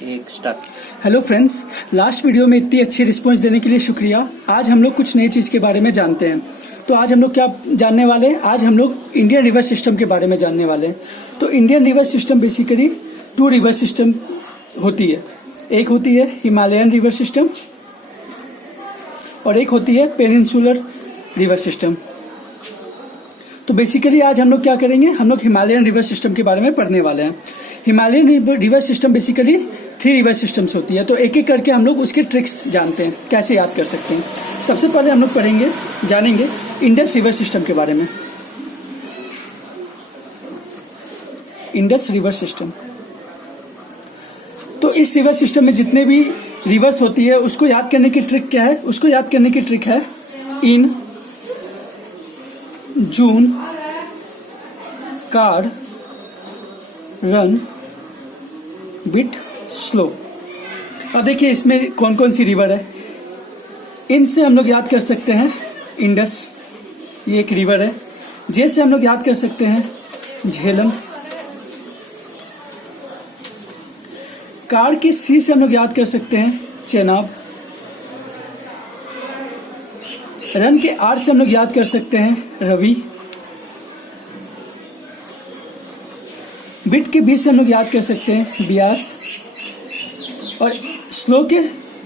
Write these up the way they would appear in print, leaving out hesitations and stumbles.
एक start. Hello friends, last video में इतनी अच्छी रिस्पॉन्स देने के लिए शुक्रिया। आज हम लोग कुछ नई चीज़ के बारे में जानते हैं। तो आज हम लोग क्या जानने वाले हैं? आज हम लोग इंडियन रिवर सिस्टम के बारे में जानने वाले हैं। तो Indian river system basically 2 river system होती है। एक होती है हिमालयन रिवर सिस्टम और एक होती है पेनिनसुलर रिवर सिस्टम। तो बेसिकली आज हम लोग क्या करेंगे? हम लोग हिमालयन रिवर सिस्टम के बारे में पढ़ने वाले हैं। Himalayan river system basically 3 river systems होती है। तो एक एक करके हम लोग उसके ट्रिक्स जानते हैं, कैसे याद कर सकते हैं। सबसे पहले हम लोग पढ़ेंगे, जानेंगे इंडस रिवर सिस्टम के बारे में। इंडस रिवर सिस्टम, तो इस रिवर सिस्टम में जितने भी रिवर्स होती है उसको याद करने की ट्रिक क्या है? उसको याद करने की ट्रिक है इन, जून, कार, रन, बिट, स्लो। अब देखिए इसमें कौन कौन सी रिवर है। इनसे हम लोग याद कर सकते हैं इंडस, ये एक रिवर है। जे से हम लोग याद कर सकते हैं झेलम। कार की सी से हम लोग याद कर सकते हैं चेनाब। रन के आर से हम लोग याद कर सकते हैं रवि। बिट के बी से हम लोग याद कर सकते हैं ब्यास। और स्लो के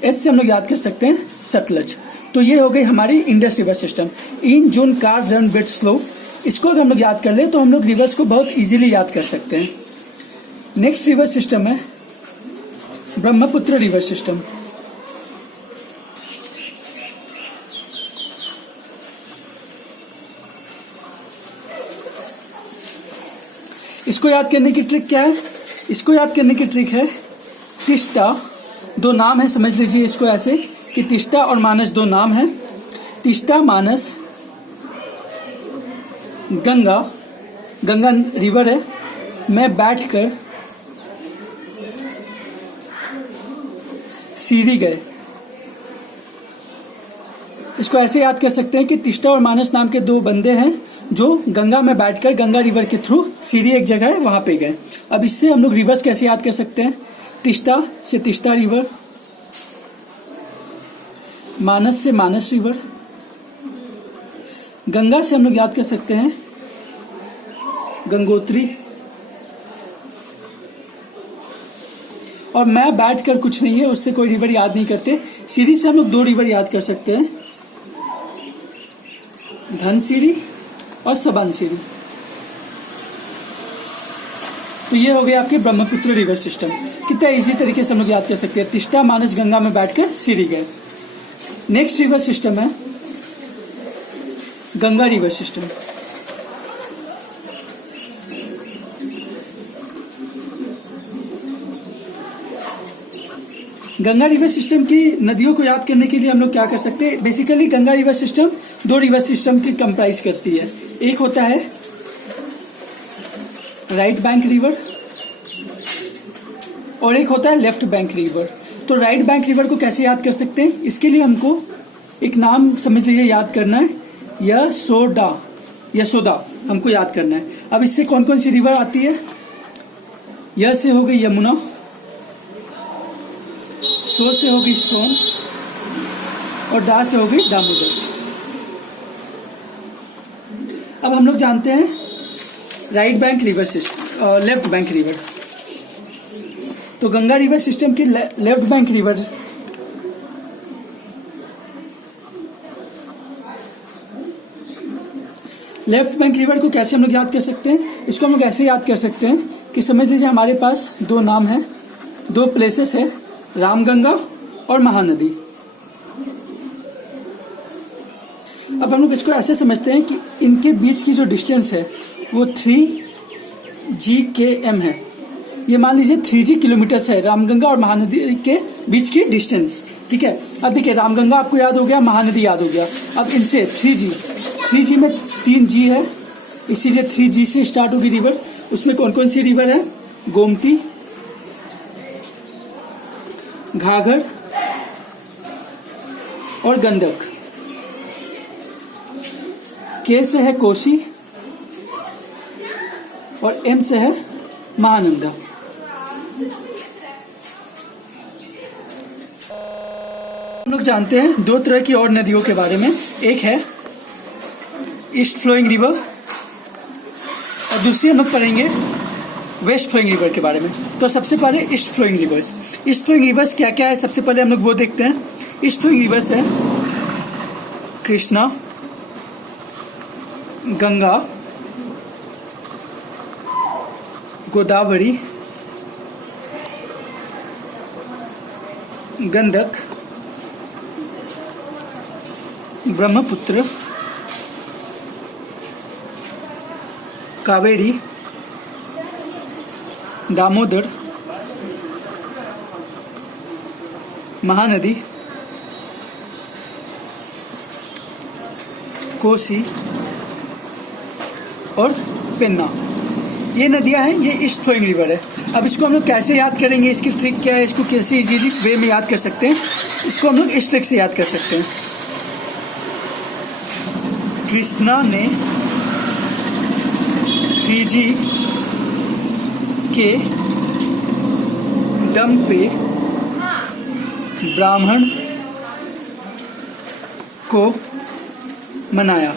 एस से हम लोग याद कर सकते हैं सतलज। तो ये हो गई हमारी इंडस रिवर सिस्टम। इन, जून, कार, रन, बिट, स्लो। इसको अगर हम लोग याद कर ले तो हम लोग रिवर्स को बहुत इजीली याद कर सकते हैं। नेक्स्ट रिवर सिस्टम है ब्रह्मपुत्र रिवर सिस्टम। इसको याद करने की ट्रिक क्या है? इसको याद करने की ट्रिक है तिस्टा। 2 नाम है, समझ लीजिए इसको ऐसे कि तिस्टा और मानस 2 नाम है। तिस्टा, मानस, गंगा, गंगा रिवर है। मैं बैठकर सीढ़ी गए। इसको ऐसे याद कर सकते हैं कि तिस्टा और मानस नाम के 2 बंदे हैं जो गंगा में बैठकर गंगा रिवर के थ्रू सीढ़ी एक जगह है वहां पे गए। अब इससे हम लोग रिवर्स कैसे याद कर सकते हैं? तिस्टा से तिस्टा रिवर, मानस से मानस रिवर, गंगा से हम लोग याद कर सकते हैं गंगोत्री, और मैं बैठकर कुछ नहीं है, उससे कोई रिवर याद नहीं करते। सीढ़ी से हम लोग 2 रिवर याद कर सकते हैं, धनसिरी और सबानसिरी। तो ये हो गया आपके ब्रह्मपुत्र रिवर सिस्टम। कितना इजी तरीके से हम लोग याद कर सकते हैं। तिस्टा, मानस, गंगा में बैठकर सीढ़ी गए। नेक्स्ट रिवर सिस्टम है Ganga river system. Ganga river system की नदियों को याद करने के लिए हम लोग क्या कर सकते हैं? Basically Ganga river system 2 river system की कंप्राइज करती है। एक होता है राइट बैंक रिवर और एक होता है लेफ्ट बैंक रिवर। तो राइट बैंक रिवर को कैसे याद कर सकते हैं? इसके लिए हमको एक नाम समझ लीजिए याद करना है, यशोदा हमको याद करना है। अब इससे कौन कौन सी रिवर आती है? य से हो गई यमुना, सो से हो गई सोन और दा से हो गई दामोदर। अब हम लोग जानते हैं right bank river system, left bank river. तो गंगा रिवर सिस्टम की लेफ्ट बैंक रिवर को कैसे हम लोग याद कर सकते हैं? इसको हम लोग ऐसे याद कर सकते हैं कि समझ लीजिए हमारे पास 2 नाम है, 2 प्लेसेस है, रामगंगा और महानदी। अब हम लोग इसको ऐसे समझते हैं कि इनके बीच की जो डिस्टेंस है वो 3 है। ये मान लीजिए 3G किलोमीटर्स है रामगंगा और महानदी के बीच की डिस्टेंस। ठीक है। अब देखिए रामगंगा आपको याद हो गया, महानदी याद हो गया। अब इनसे 3G में 3G है, इसीलिए 3G से स्टार्ट होगी रिवर। उसमें कौन कौन सी रिवर है? गोमती, घाघर और गंडक। के से है कोसी और एम से है महानंदा। हम लोग जानते हैं दो तरह की और नदियों के बारे में। एक है ईस्ट फ्लोइंग रिवर और दूसरी हम लोग पढ़ेंगे वेस्ट फ्लोइंग रिवर के बारे में। तो सबसे पहले east flowing rivers. East flowing rivers क्या क्या है, सबसे पहले हम लोग वो देखते हैं। ईस्ट फ्लोइंग रिवर्स है कृष्णा, गंगा, गोदावरी, गंडक, ब्रह्मपुत्र, कावेरी, दामोदर, महानदी, कोसी और पेन्ना। ये नदियां हैं, ये ईस्ट फ्लोइंग रिवर है। अब इसको हम लोग कैसे याद करेंगे, इसकी ट्रिक क्या है, इसको कैसे इजीली वे में याद कर सकते हैं, इसको हम लोग इस ट्रिक से याद कर सकते हैं। कृष्णा ने 3G के दम पे ब्राह्मण को मनाया।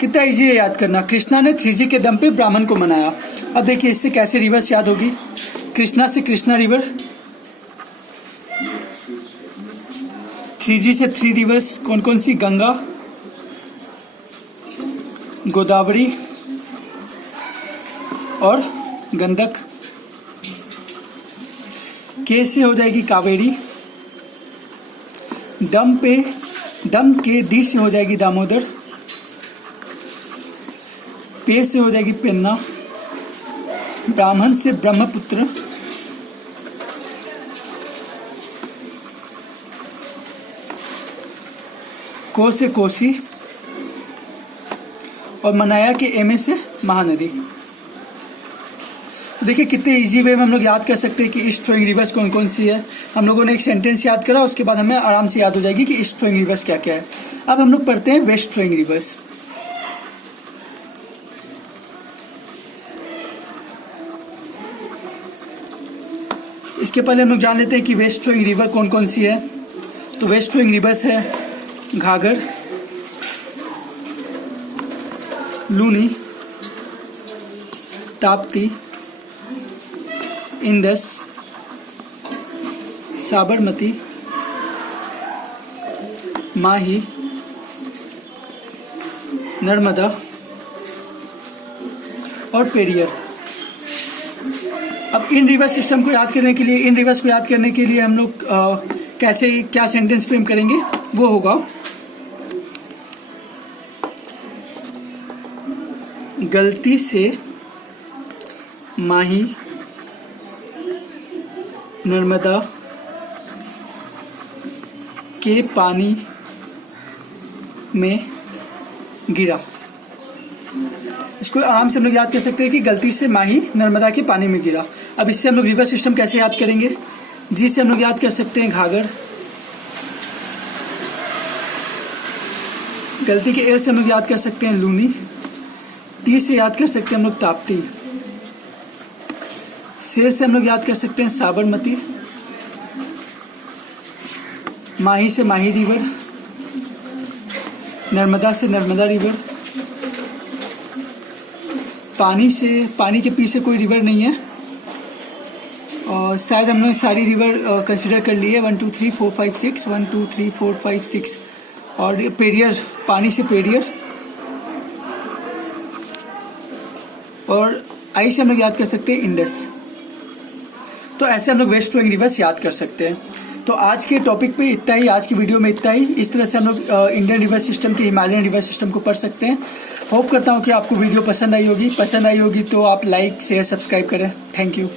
कितना इजी है याद करना। कृष्णा ने 3G के दम पे ब्राह्मण को मनाया। अब देखिए इससे कैसे रिवर्स याद होगी। कृष्णा से कृष्णा रिवर, 3G से 3 रिवर्स कौन कौन सी, गंगा, गोदावरी और गंडक। के से हो जाएगी कावेरी, दम के दी से हो जाएगी दामोदर, पे से हो जाएगी पेन्ना, ब्राह्मण से ब्रह्मपुत्र, को से कोसी और मनाया के एम से महानदी। देखिए कितने इजी वे में हम लोग याद कर सकते हैं कि ईस्ट फ्लोइंग रिवर्स कौन कौन सी है। हम लोगों ने एक सेंटेंस याद करा, उसके बाद हमें आराम से याद हो जाएगी कि ईस्ट फ्लोइंग रिवर्स क्या क्या है। अब हम लोग पढ़ते हैं वेस्ट फ्लोइंग रिवर्स। इसके पहले हम लोग जान लेते हैं कि वेस्ट फ्लोइंग रिवर कौन कौन सी है। तो वेस्ट फ्लोइंग रिवर्स है घाघर, लूनी, ताप्ती, इंदस, साबरमती, माही, नर्मदा और पेरियर। अब इन रिवर सिस्टम को याद करने के लिए, इन रिवर्स को याद करने के लिए हम लोग कैसे क्या सेंटेंस फ्रेम करेंगे, वो होगा गलती से माही नर्मदा के पानी में गिरा। इसको आराम से हम लोग याद कर सकते हैं कि गलती से माही नर्मदा के पानी में गिरा। अब इससे हम लोग रिवर सिस्टम कैसे याद करेंगे। जी से हम लोग याद कर सकते हैं घाघर, गलती के एल से हम लोग याद कर सकते हैं लूनी, टी से याद कर सकते हैं हम लोग ताप्ती, से हम लोग याद कर सकते हैं साबरमती, माही से माही रिवर, नर्मदा से नर्मदा रिवर, पानी के पी से कोई रिवर नहीं है और शायद हमने सारी रिवर कंसिडर कर ली है। 1 2 3 4 5 6 1 2 3 4 5 6 और पेरियर, पानी से पेरियर और आई से हम लोग याद कर सकते हैं इंडस। तो ऐसे हम लोग वेस्ट फ्लोइंग रिवर्स याद कर सकते हैं। तो आज के टॉपिक पे इतना ही, आज की वीडियो में इतना ही। इस तरह से हम लोग इंडियन रिवर सिस्टम के, हिमालयन रिवर सिस्टम को पढ़ सकते हैं। होप करता हूँ कि आपको वीडियो पसंद आई होगी तो आप लाइक शेयर सब्सक्राइब करें। Thank you.